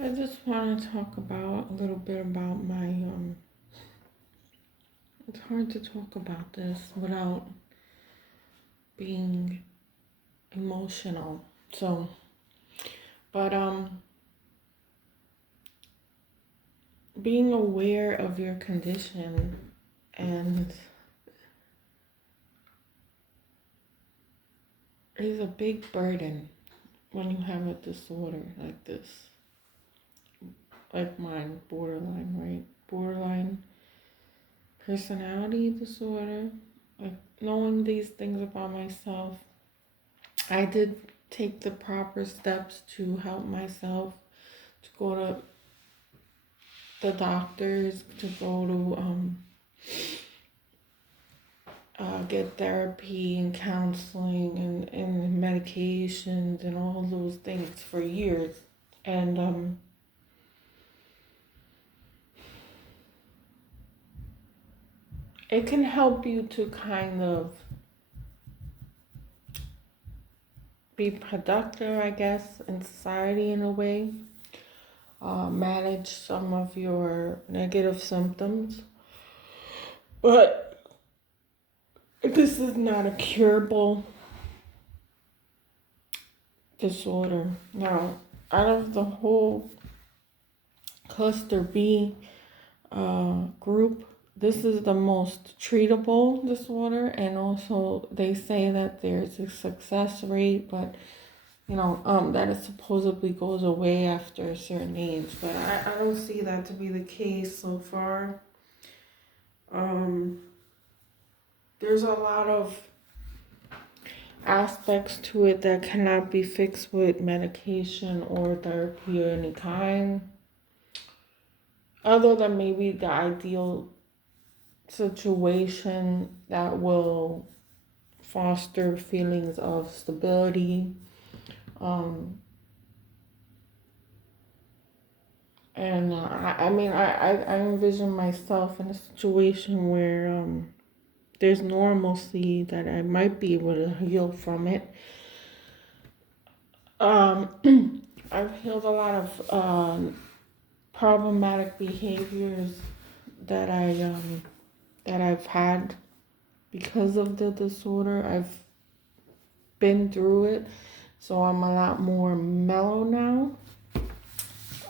I just want to talk about a little bit about my. It's hard to talk about this without being emotional. So, but being aware of your condition and is a big burden when you have a disorder like this, like mine, borderline, right? Borderline personality disorder. Like knowing these things about myself, I did take the proper steps to help myself to go to the doctors, to go to get therapy and counseling and medications and all those things for years. And it can help you to kind of be productive, I guess, in society in a way. Manage some of your negative symptoms. But this is not a curable disorder. Now, out of the whole cluster B group, this is the most treatable disorder, and also they say that there's a success rate, but that it supposedly goes away after a certain age. But I don't see that to be the case so far. Um, there's a lot of aspects to it that cannot be fixed with medication or therapy of any kind, other than maybe the ideal situation that will foster feelings of stability. Um, and I mean, I envision myself in a situation where there's normalcy, that I might be able to heal from it. I've healed a lot of problematic behaviors that I've had because of the disorder. I've been through it, so I'm a lot more mellow now.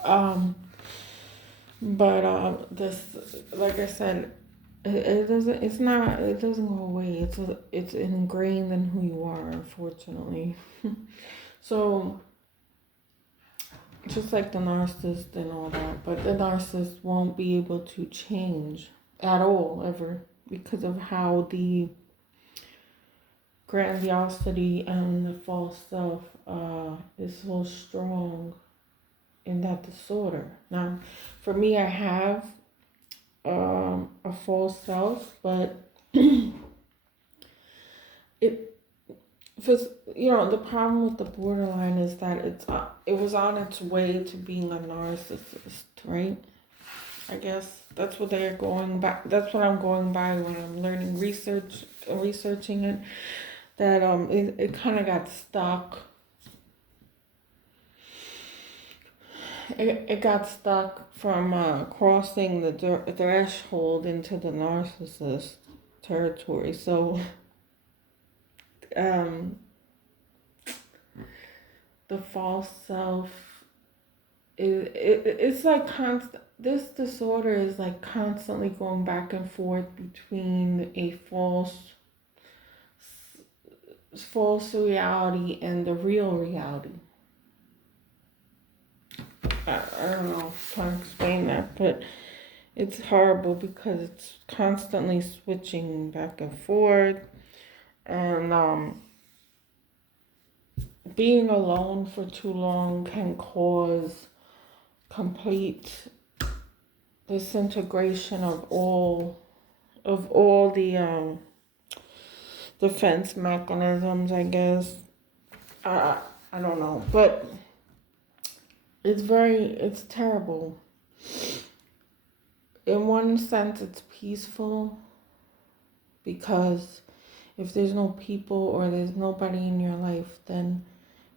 Um, but this, like I said, it doesn't. It's not. It doesn't go away. It's ingrained in who you are, unfortunately. So just like the narcissist and all that, but the narcissist won't be able to change at all ever because of how the grandiosity and the false self is so strong in that disorder. Now, for me, I have a false self, but it for the problem with the borderline is that it was on its way to being a narcissist, right? I guess that's what they're going by. That's what I'm going by when I'm researching it. That it kind of got stuck. It got stuck from crossing the threshold into the narcissist territory. So um, the false self it's like constant. This disorder is like constantly going back and forth between a false reality and the real reality. I don't know how to explain that, but it's horrible because it's constantly switching back and forth, and being alone for too long can cause complete disintegration of all the defense mechanisms, I guess. I don't know, but it's terrible. In one sense, it's peaceful because if there's no people or there's nobody in your life, then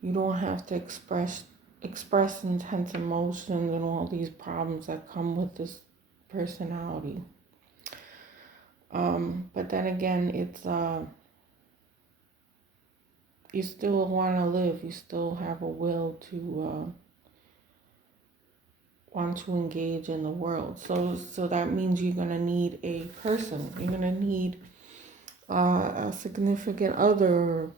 you don't have to express express intense emotions and all these problems that come with this personality. But then again, it's you still want to live. You still have a will to want to engage in the world. So that means you're gonna need a person. You're gonna need a significant other.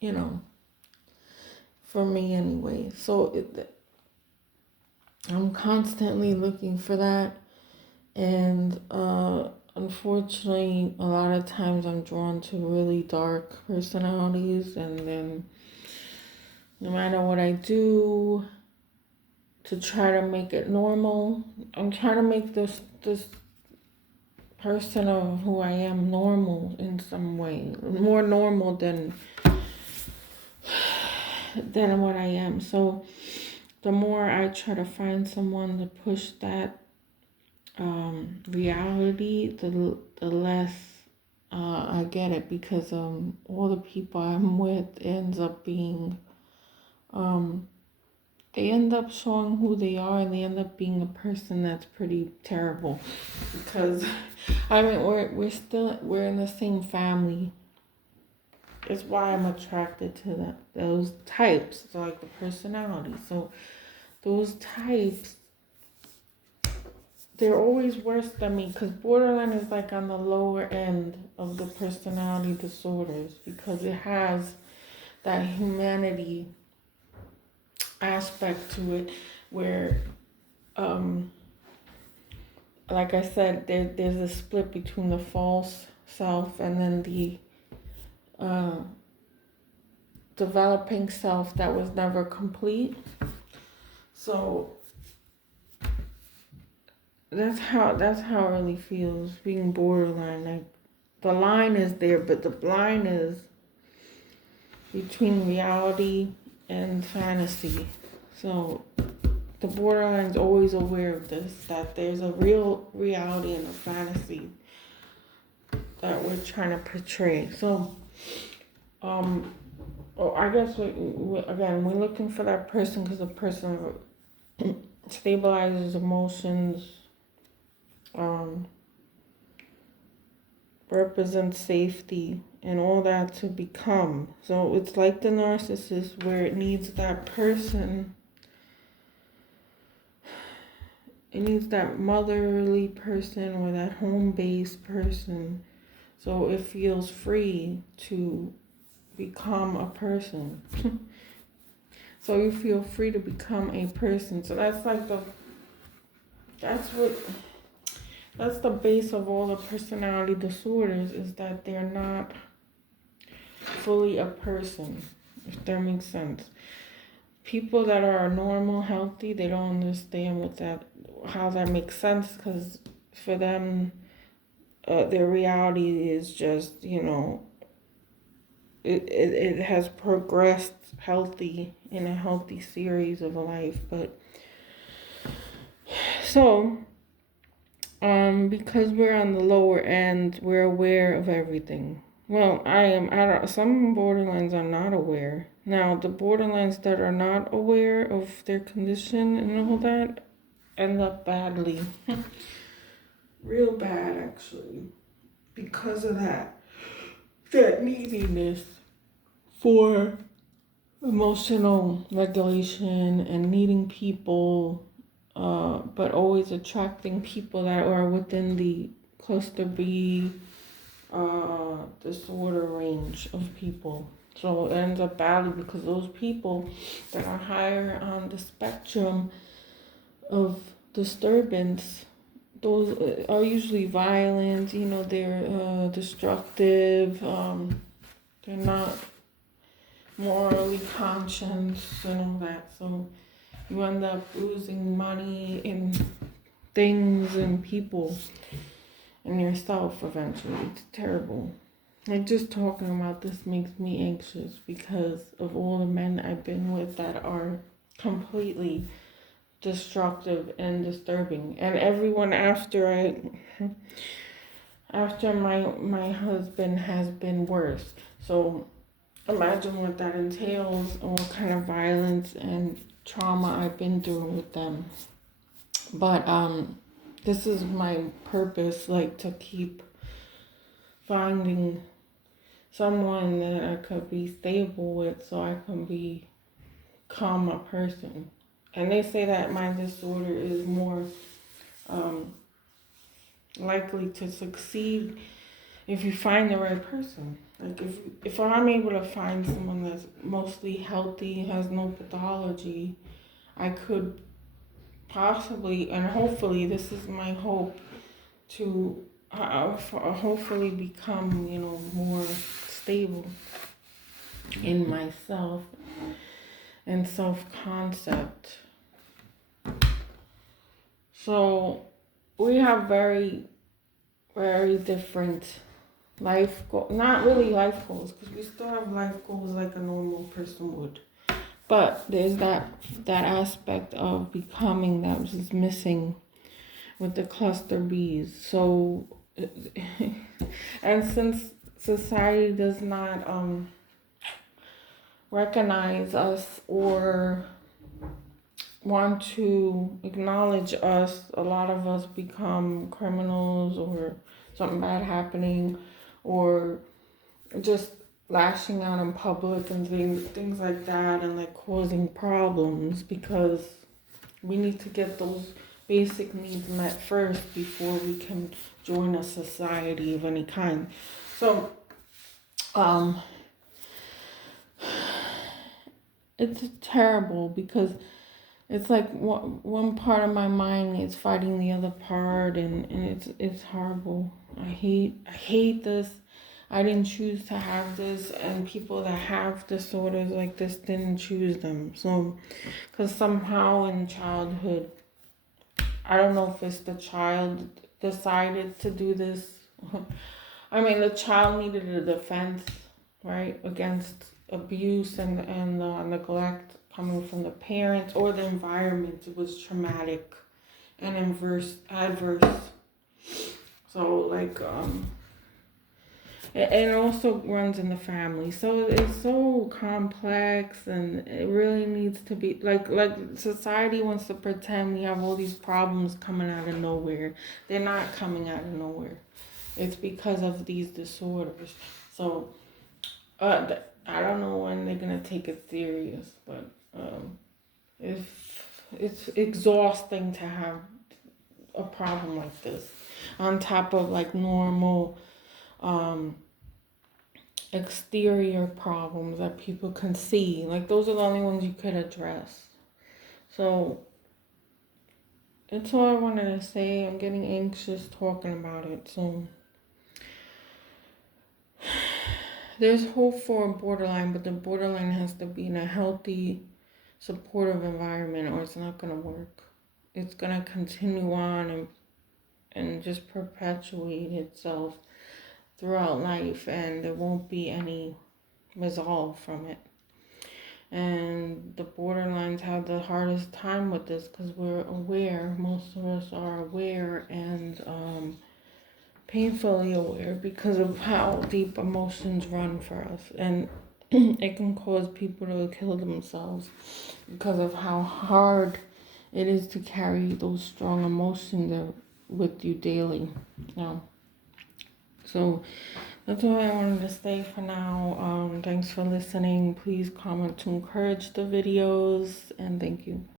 You know, for me anyway. So I'm constantly looking for that, and unfortunately, a lot of times I'm drawn to really dark personalities, and then no matter what I do to try to make it normal, I'm trying to make this person of who I am normal in some way, more normal than what I am. So the more I try to find someone to push that reality, the less I get it, because all the people I'm with ends up being they end up showing who they are, and they end up being a person that's pretty terrible, because I mean we're in the same family. It's why I'm attracted to those types, so like the personality. So those types, they're always worse than me, because borderline is like on the lower end of the personality disorders, because it has that humanity aspect to it where like I said, there's a split between the false self and then the developing self that was never complete. So that's how it really feels, being borderline. Like the line is there, but the line is between reality and fantasy. So the borderline's always aware of this, that there's a real reality and a fantasy that we're trying to portray. So I guess we're looking for that person because the person stabilizes emotions, represents safety, and all that to become. So it's like the narcissist, where it needs that person. It needs that motherly person or that home-based person, so it feels free to become a person. So you feel free to become a person. So that's the base of all the personality disorders, is that they're not fully a person, if that makes sense. People that are normal, healthy, they don't understand how that makes sense, because for them, their reality is just, it has progressed healthy in a healthy series of life. But so because we're on the lower end, we're aware of everything. Well, I am. Some borderlines are not aware. Now, the borderlines that are not aware of their condition and all that end up badly, real bad actually, because of that neediness for emotional regulation and needing people, but always attracting people that are within the cluster B disorder range of people. So it ends up badly, because those people that are higher on the spectrum of disturbance, those are usually violent. They're destructive. They're not morally conscious and all that. So you end up losing money in things and people and yourself eventually. It's terrible. Like, just talking about this makes me anxious, because of all the men I've been with that are completely destructive and disturbing. And everyone after my husband has been worse. So imagine what that entails and what kind of violence and trauma I've been through with them. But this is my purpose, like to keep finding someone that I could be stable with so I can become a person. And they say that my disorder is more likely to succeed if you find the right person. Like if I'm able to find someone that's mostly healthy, has no pathology, I could possibly and hopefully, this is my hope, to hopefully become, more stable in myself and self-concept. So we have very, very different not really life goals, because we still have life goals like a normal person would. But there's that aspect of becoming that was just missing with the cluster bees. So, and since society does not recognize us or want to acknowledge us, a lot of us become criminals or something bad happening, or just lashing out in public and things like that, and like causing problems, because we need to get those basic needs met first before we can join a society of any kind. So it's terrible, because it's like one part of my mind is fighting the other part, and it's horrible. I hate this. I didn't choose to have this, and people that have disorders like this didn't choose them. So, because somehow in childhood, I don't know if it's the child decided to do this. I mean, the child needed a defense, right, against abuse and neglect coming from the parents or the environment. It was traumatic and adverse. So like it also runs in the family, so it's so complex, and it really needs to be like society wants to pretend we have all these problems coming out of nowhere. They're not coming out of nowhere. It's because of these disorders. So I don't know when they're gonna take it serious, but if it's exhausting to have a problem like this on top of like normal exterior problems that people can see. Like those are the only ones you could address. So that's all I wanted to say. I'm getting anxious talking about it. So there's hope for borderline, but the borderline has to be in a healthy, supportive environment, or it's not gonna work. It's gonna continue on and just perpetuate itself throughout life, and there won't be any resolve from it. And the borderlines have the hardest time with this because we're aware, most of us are aware, and painfully aware because of how deep emotions run for us. And it can cause people to kill themselves because of how hard it is to carry those strong emotions with you daily. So that's all I wanted to say for now. Thanks for listening. Please comment to encourage the videos, and thank you.